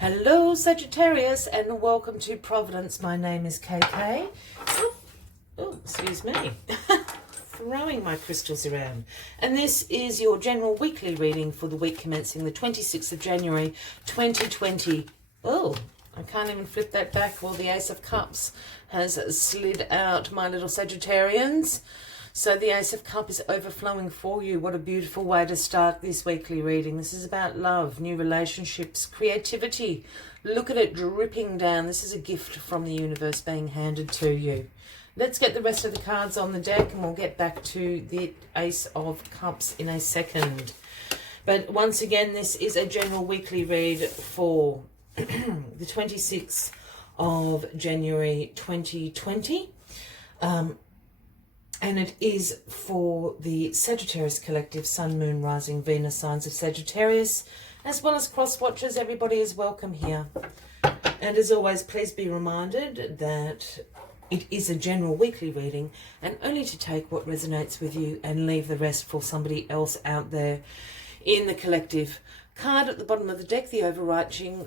Hello Sagittarius and welcome to Providence. My name is KK. Oh, excuse me. Throwing my crystals around. And this is your general weekly reading for the week commencing the 26th of January 2020. Oh, I can't even flip that back while the Ace of Cups has slid out, my little Sagittarians. So the Ace of Cups is overflowing for you. What a beautiful way to start this weekly reading. This is about love, new relationships, creativity. Look at it dripping down. This is a gift from the universe being handed to you. Let's get the rest of the cards on the deck and we'll get back to the Ace of Cups in a second. But once again, this is a general weekly read for the 26th of January 2020. And it is for the Sagittarius collective, Sun, Moon, Rising, Venus signs of Sagittarius, as well as cross watchers. Everybody is welcome here. And as always, please be reminded that it is a general weekly reading and only to take what resonates with you and leave the rest for somebody else out there in the collective. Card at the bottom of the deck, the overarching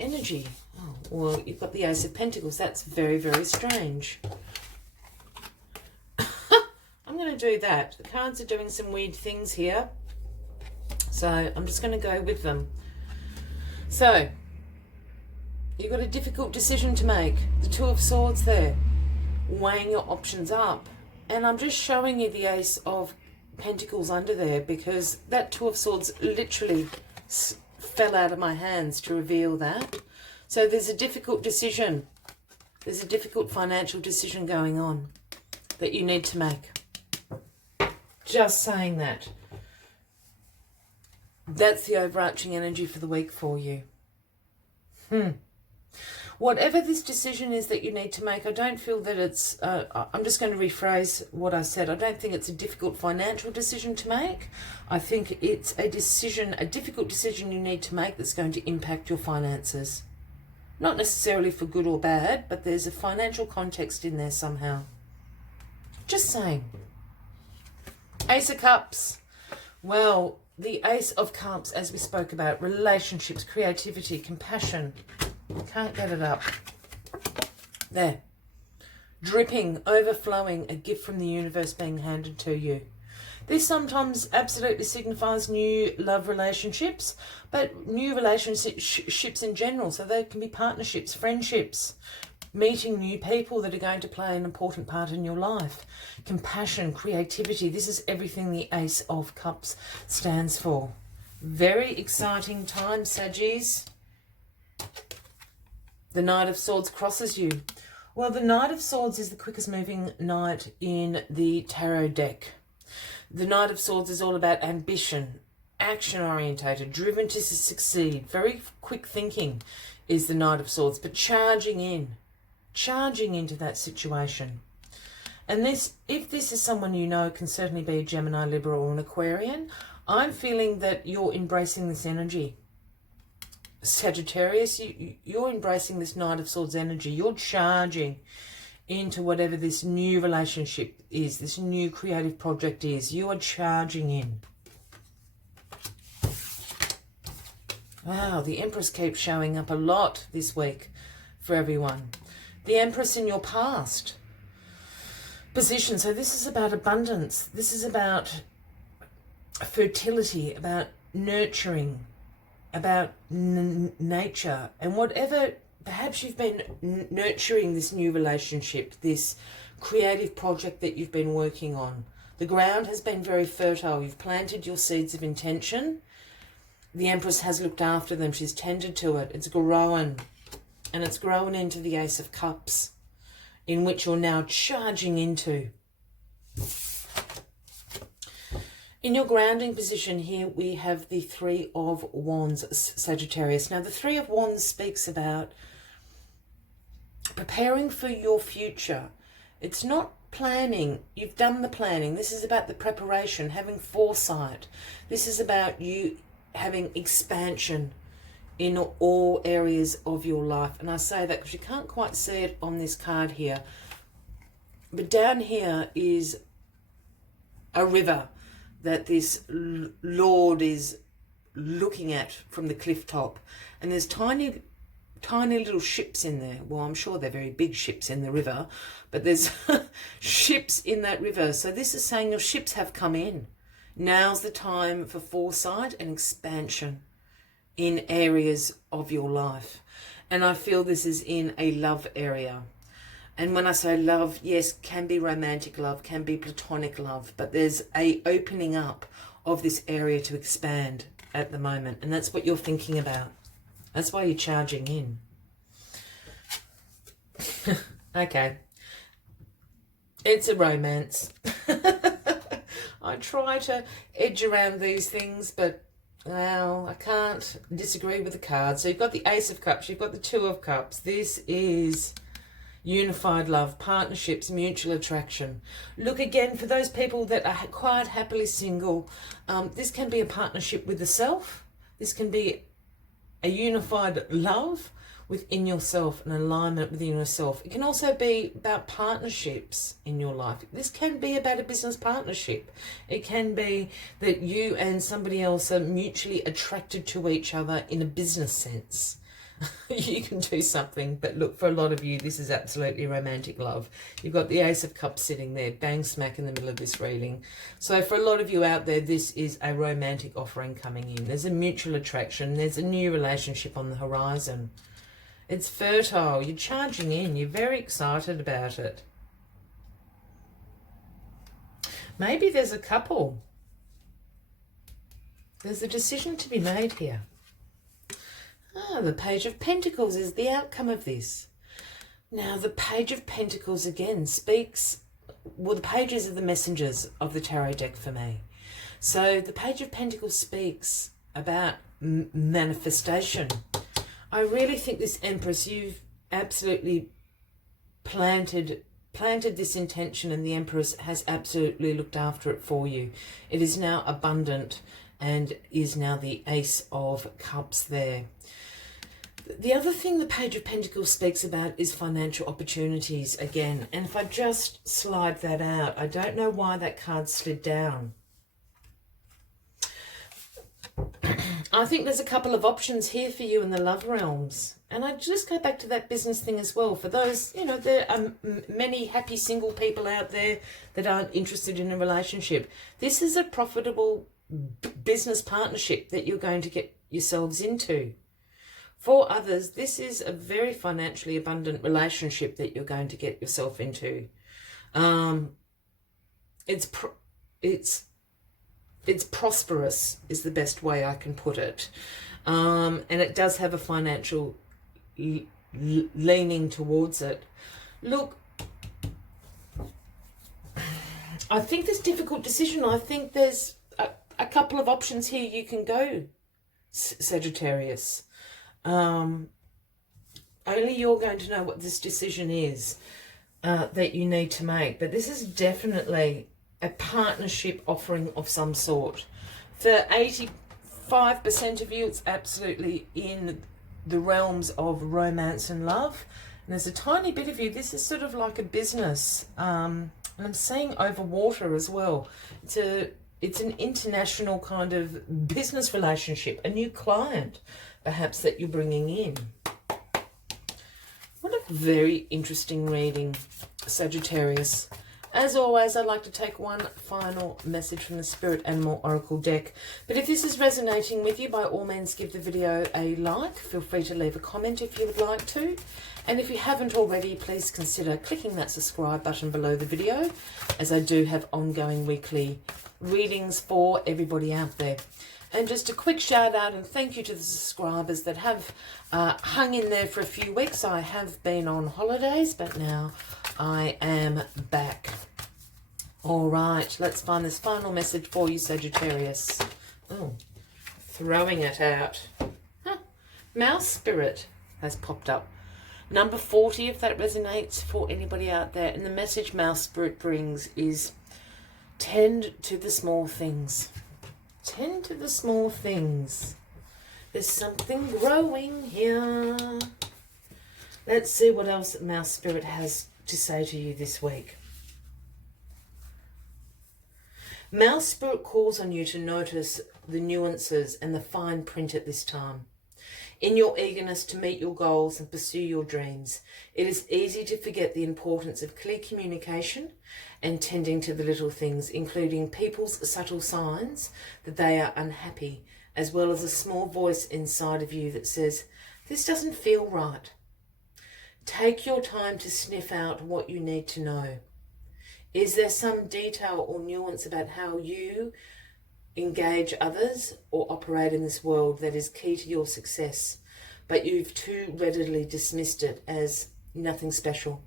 energy. Oh, well, you've got the Ace of Pentacles. That's very, very strange. I'm going to do that. The cards are doing some weird things here. So I'm just going to go with them. So, you've got a difficult decision to make. The Two of Swords there. Weighing your options up. And I'm just showing you the Ace of Pentacles under there because that Two of Swords literally fell out of my hands to reveal that. So there's a difficult decision. There's a difficult financial decision going on that you need to make. Just saying that. That's the overarching energy for the week for you. Whatever this decision is that you need to make, I don't feel that it's... I'm just going to rephrase what I said. I don't think it's a difficult financial decision to make. I think it's a decision, a difficult decision you need to make that's going to impact your finances. Not necessarily for good or bad, but there's a financial context in there somehow. Just saying. Ace of Cups. Well, the Ace of Cups, as we spoke about, relationships, creativity, compassion. Can't get it up. There. Dripping, overflowing, a gift from the universe being handed to you. This sometimes absolutely signifies new love relationships, but new relationships in general. So they can be partnerships, friendships, meeting new people that are going to play an important part in your life. Compassion, creativity. This is everything the Ace of Cups stands for. Very exciting time, Saggies. The Knight of Swords crosses you. Well, the Knight of Swords is the quickest moving knight in the tarot deck. The Knight of Swords is all about ambition, action orientated, driven to succeed. Very quick thinking is the Knight of Swords, but charging into that situation. And this, if this is someone you know, can certainly be a Gemini, Libra or an Aquarian. I'm feeling that you're embracing this energy. Sagittarius, you're embracing this Knight of Swords energy. You're charging into whatever this new relationship is, this new creative project is. You are charging in. Wow, the Empress keeps showing up a lot this week for everyone. The Empress in your past position. So this is about abundance. This is about fertility, about nurturing, about nature. And whatever, perhaps you've been nurturing this new relationship, this creative project that you've been working on. The ground has been very fertile. You've planted your seeds of intention. The Empress has looked after them. She's tended to it. It's growing. And it's grown into the Ace of Cups, in which you're now charging into. In your grounding position here, we have the Three of Wands, Sagittarius. Now, the Three of Wands speaks about preparing for your future. It's not planning. You've done the planning. This is about the preparation, having foresight. This is about you having expansion in all areas of your life. And I say that because you can't quite see it on this card here. But down here is a river that this Lord is looking at from the cliff top, and there's tiny little ships in there. Well, I'm sure they're very big ships in the river, but there's ships in that river. So this is saying your ships have come in. Now's the time for foresight and expansion in areas of your life. And I feel this is in a love area. And when I say love, yes, can be romantic love, can be platonic love, but there's a opening up of this area to expand at the moment. And that's what you're thinking about. That's why you're charging in. Okay. It's a romance. I try to edge around these things, but well, I can't disagree with the cards. So you've got the Ace of Cups, you've got the Two of Cups. This is unified love, partnerships, mutual attraction. Look, again, for those people that are quite happily single, this can be a partnership with the self. This can be a unified love within yourself, an alignment within yourself. It can also be about partnerships in your life. This can be about a business partnership. It can be that you and somebody else are mutually attracted to each other in a business sense. You can do something, but look, for a lot of you, this is absolutely romantic love. You've got the Ace of Cups sitting there, bang smack in the middle of this reading. So for a lot of you out there, this is a romantic offering coming in. There's a mutual attraction. There's a new relationship on the horizon. It's fertile. You're charging in. You're very excited about it. Maybe there's a couple. There's a decision to be made here. Ah, the Page of Pentacles is the outcome of this. Now, the Page of Pentacles again speaks, well, the pages are the messengers of the tarot deck for me. So the Page of Pentacles speaks about manifestation. I really think this Empress, you've absolutely planted this intention, and the Empress has absolutely looked after it for you. It is now abundant and is now the Ace of Cups there. The other thing the Page of Pentacles speaks about is financial opportunities again. And if I just slide that out, I don't know why that card slid down. I think there's a couple of options here for you in the love realms. And I just go back to that business thing as well. For those, you know, there are many happy single people out there that aren't interested in a relationship. This is a profitable business partnership that you're going to get yourselves into. For others, this is a very financially abundant relationship that you're going to get yourself into. It's prosperous is the best way I can put it. And it does have a financial leaning towards it. Look, I think there's difficult decision. I think there's a couple of options here you can go, Sagittarius. Only you're going to know what this decision is that you need to make. But this is definitely a partnership offering of some sort. For 85% of you, it's absolutely in the realms of romance and love. And there's a tiny bit of you, this is sort of like a business. And I'm seeing over water as well. It's an international kind of business relationship, a new client perhaps that you're bringing in. What a very interesting reading, Sagittarius. As always, I'd like to take one final message from the Spirit Animal Oracle deck. But if this is resonating with you, by all means give the video a like. Feel free to leave a comment if you would like to. And if you haven't already, please consider clicking that subscribe button below the video, as I do have ongoing weekly readings for everybody out there. And just a quick shout out and thank you to the subscribers that have hung in there for a few weeks. I have been on holidays, but now I am back. All right, let's find this final message for you, Sagittarius. Oh, throwing it out. Huh. Mouse Spirit has popped up. Number 40, if that resonates for anybody out there. And the message Mouse Spirit brings is tend to the small things. Tend to the small things. There's something growing here. Let's see what else Mouse Spirit has to say to you this week. Mouse Spirit calls on you to notice the nuances and the fine print at this time. In your eagerness to meet your goals and pursue your dreams, it is easy to forget the importance of clear communication and tending to the little things, including people's subtle signs that they are unhappy, as well as a small voice inside of you that says, "This doesn't feel right." Take your time to sniff out what you need to know. Is there some detail or nuance about how you engage others or operate in this world that is key to your success, but you've too readily dismissed it as nothing special?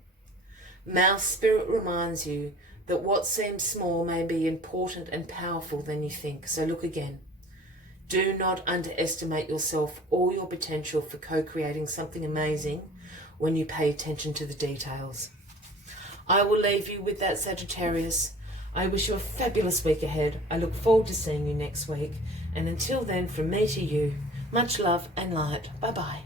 Mouse Spirit reminds you that what seems small may be important and powerful than you think. So look again. Do not underestimate yourself or your potential for co-creating something amazing when you pay attention to the details. I will leave you with that, Sagittarius. I wish you a fabulous week ahead. I look forward to seeing you next week. And until then, from me to you, much love and light. Bye-bye.